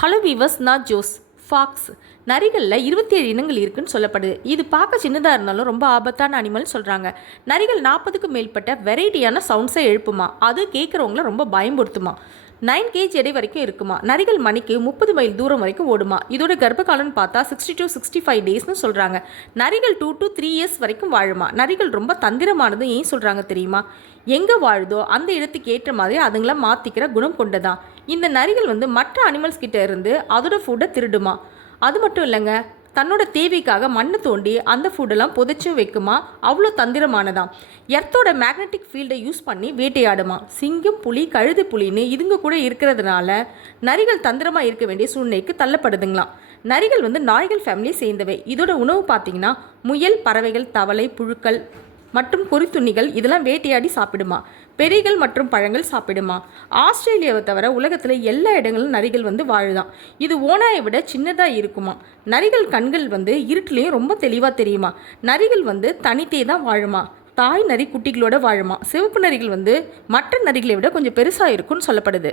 Hello viewers, நான் Jose. Fox நரிகளில் 27 இனங்கள் இருக்குன்னு சொல்லப்படுது. இது பார்க்க சின்னதாக இருந்தாலும் ரொம்ப ஆபத்தான அனிமல் சொல்கிறாங்க. நரிகள் 40க்கும் மேற்பட்ட வெரைட்டியான சவுண்ட்ஸை எழுப்புமா, அது கேட்குறவங்கள ரொம்ப பயம்படுத்துமா. 9 kg எடை வரைக்கும் இருக்குமா. நரிகள் மணிக்கு 30 மைல் தூரம் வரைக்கும் ஓடுமா. இதோட கர்ப்பகாலம்னு பார்த்தா 60 to 65 டேஸ்னு சொல்கிறாங்க. நரிகள் 2 to 3 years வரைக்கும் வாழுமா. நரிகள் ரொம்ப தந்திரமானது ஏன் சொல்கிறாங்க தெரியுமா? எங்கே வாழுதோ அந்த இடத்துக்கு ஏற்ற மாதிரி அதுங்களை மாற்றிக்கிற குணம் கொண்டதான். இந்த நரிகள் மற்ற அனிமல்ஸ் கிட்ட இருந்து அதோட ஃபுட்டை திருடுமா. அது மட்டும் இல்லைங்க, தன்னோட தேவைக்காக மண்ணை தோண்டி அந்த ஃபுட்டெல்லாம் புதைச்சும் வைக்குமா. அவ்வளோ தந்திரமானதான். எர்த்தோட மேக்னெட்டிக் ஃபீல்டை யூஸ் பண்ணி வேட்டையாடுமா. சிங்கம், புலி, கழுது புலின்னு இதுங்க கூட இருக்கிறதுனால நரிகள் தந்திரமாக இருக்க வேண்டிய சூழ்நிலைக்கு தள்ளப்படுதுங்களாம். நரிகள் நாய்கள் ஃபேமிலியை சேர்ந்தவை. இதோட உணவு பார்த்தீங்கன்னா முயல், பறவைகள், தவளை, புழுக்கள் மற்றும் கொறித்துண்ணிகள் இதெல்லாம் வேட்டையாடி சாப்பிடுமா. பெரிகள் மற்றும் பழங்கள் சாப்பிடுமா. ஆஸ்திரேலியாவை தவிர உலகத்தில் எல்லா இடங்களும் நரிகள் வாழுதான். இது ஓனாயை விட சின்னதாக இருக்குமா. நரிகள் கண்கள் இருட்டுலேயும் ரொம்ப தெளிவாக தெரியுமா. நரிகள் தனித்தே தான் வாழுமா. தாய் நரி குட்டிகளோட வாழுமா. சிவப்பு நரிகள் மற்ற நரிகளை விட கொஞ்சம் பெருசாக இருக்கும்னு சொல்லப்படுது.